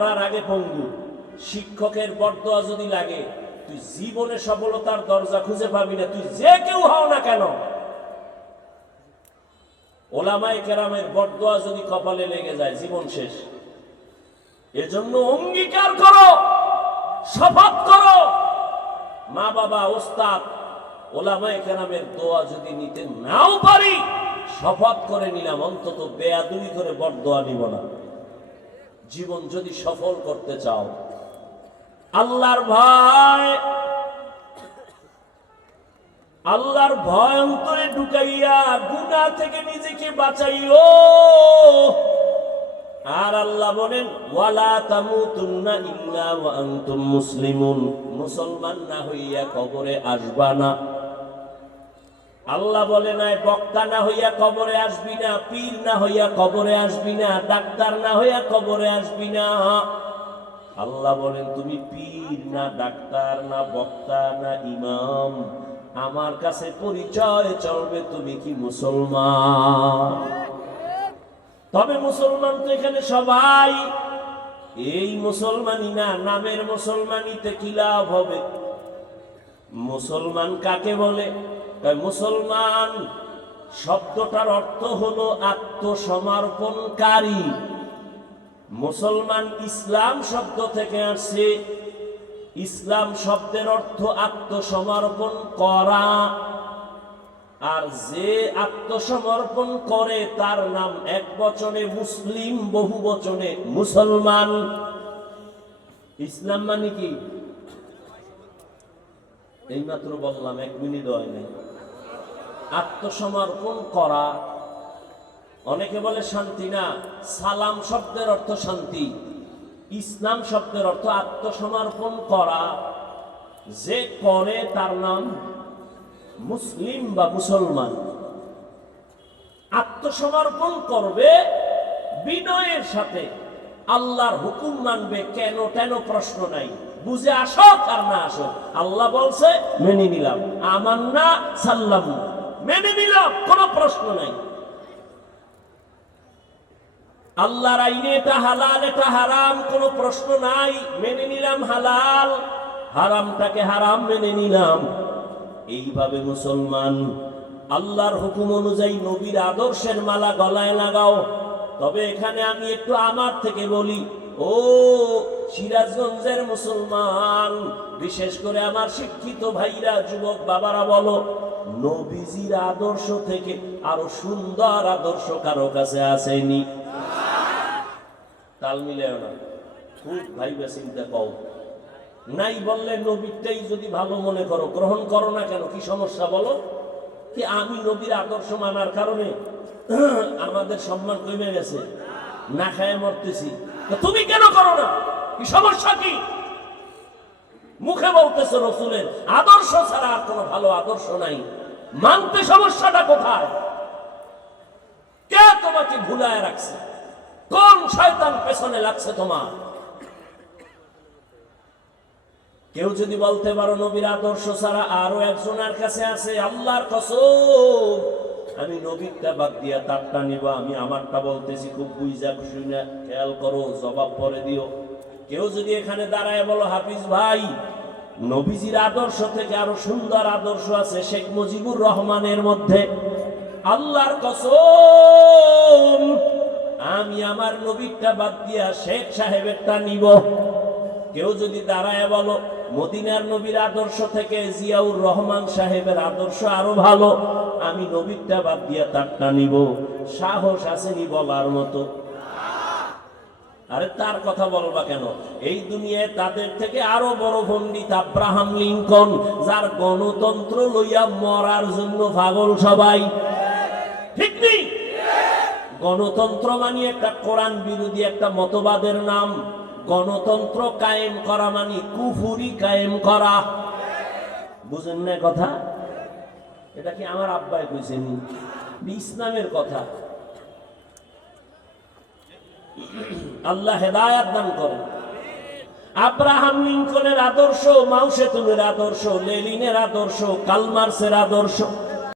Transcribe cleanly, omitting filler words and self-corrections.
তার আগে পঙ্গু। শিক্ষকের বরদোয়া যদি লাগে, তুই জীবনে সফলতার দরজা খুঁজে পাবি না, তুই যে কেউ হও না কেন। ওলামায়ে কেরামের বরদোয়া যদি কপালে লেগে যায়, জীবন শেষ। এজন্য অঙ্গীকার করো, শপথ করো, মা বাবা, ওস্তাদ, ওলামায়ে কেরামের দোয়া যদি নিতে নাও পারি, শপথ করে নিলাম অন্তত বেয়াদবি করে বরদোয়া নিব না। জীবন যদি সফল করতে চাও, আল্লাহর ভয়, আল্লাহর ভয় অন্তরে ঢুকাইয়া গুনাহ থেকে নিজেকে বাঁচাইও। আর আল্লাহ বলেন, ওয়ালা তামুতুন্না ইল্লা ওয়া আনতুম মুসলিমুন, মুসলমান না হইয়া কবরে আসবা না। আল্লাহ বলে নাই বক্তা না হইয়া কবরে আসবি না, পীর না হইয়া কবরে আসবি না, ডাক্তার না হইয়া কবরে আসবি না। আল্লাহ বলেন তুমি পীর না, ডাক্তার না, বক্তা না, ইমাম, আমার কাছে পরিচয় চলবে তুমি কি মুসলমান। তবে মুসলমান তো এখানে সবাই, এই মুসলমানই না, নামের মুসলমানিতে কি লাভ হবে? মুসলমান কাকে বলে? মুসলমান শব্দটার অর্থ হলো আত্মসমর্পণকারী। মুসলমান ইসলাম শব্দ থেকে আসছে। ইসলাম শব্দের অর্থ আত্মসমর্পণ করা। আর যে আত্মসমর্পণ করে তার নাম এক বচনে মুসলিম, বহু বচনে মুসলমান। ইসলাম মানে কি? এইমাত্র বললাম, 1 মিনিট হয় নাই। আত্মসমর্পণ করা। অনেকে বলে শান্তি না, সালাম শব্দের অর্থ শান্তি, ইসলাম শব্দের অর্থ আত্মসমর্পণ করা। যে করে তার নাম মুসলিম বা মুসলমান। আত্মসমর্পণ করবে বিনয়ের সাথে, আল্লাহর হুকুম মানবে, কেন কেন প্রশ্ন নাই, বুঝে আসো আর না আসো। আল্লাহ বলছে মেনে নিলাম, আমান্না সাল্লাম, মেনে নিলাম, কোনো প্রশ্ন নাই। আল্লাহর আইনে এটা হালাল এটা হারাম, কোনো প্রশ্ন নাই, মেনে নিলাম হালাল, হারামটাকে হারাম মেনে নিলাম। এইভাবে মুসলমান। আল্লাহর হুকুম অনুযায়ী নবীর আদর্শের মালা গলায় লাগাও। তবে এখানে আমি একটু আমার থেকে বলি, ও সিরাজগঞ্জের মুসলমান, বিশেষ করে আমার শিক্ষিত ভাইরা, যুবক বাবারা, বলো, নবীজির আদর্শ থেকে আরো সুন্দর আদর্শ কারো কাছে আসেনি? তাল মিলেও না, খুব ভাইবা চিন্তা কও। নাই বললে নবীরটাই যদি ভালো মনে করো, গ্রহণ করো না কেন? কি সমস্যা বলো? কি আমি নবীর আদর্শ মানার কারণে আমাদের সম্মান কমে গেছে, না খায় মরতেছি, তুমি কেন করো না? কি সমস্যা কি? মুখে বলতেছো রসুলের আদর্শ ছাড়া আর কোনো ভালো আদর্শ নাই, মানতে সমস্যাটা কোথায়? কে তোমাকে ভুলায় রাখছে? কোন শয়তান পেছনে লাগছে তোমার? কেউ যদি বলতে পারো নবীর আদর্শ ছাড়া আরো একজনের কাছে আছে, আল্লাহর কসম আমি নবীরটা বাদ দিয়া তারটা নিব, আমি আমারটা বলতেছি, খুব বুঝা শুনে খেয়াল করো, জবাব পরে দিও। কেউ যদি এখানে দাঁড়ায় বলো, হাফিজ ভাই নবীজির আদর্শ থেকে আরো সুন্দর আদর্শ আছে শেখ মুজিবুর রহমানের মধ্যে, আল্লাহর কসম আমি আমার নবীরটা বাদ দিয়া শেখ সাহেবেরটা নিব। কেউ যদি দাঁড়ায় বলো মদিনার নবীর আদর্শ থেকে জিয়াউর রহমান সাহেবের আদর্শ আরো ভালো, আমি নবীরটা বাদ দিয়া তারটা নিব, সাহস আসেনি বলার মতো? আরে তার কথা বলবা কেন? এই দুনিয়ায় তাদের থেকে আরো বড় পণ্ডিত আব্রাহাম লিঙ্কন, যার গণতন্ত্র লইয়া মরার জন্য পাগল সবাই, ঠিক নেই? গণতন্ত্র মানে একটা কোরআন বিরোধী একটা মতবাদের নাম। গণতন্ত্র কায়েম করা মানে কুফুরি কায়েম করা। বুঝেন না কথা? এটা কি আমার আব্বাই কইছেন? ইসলামের কথা। আল্লাহ হেদায়াত দান করেন। আব্রাহাম লিঙ্কনের আদর্শ, মাও সেতুনের আদর্শ, লেনিনের আদর্শ, কার্ল মার্ক্সের আদর্শ,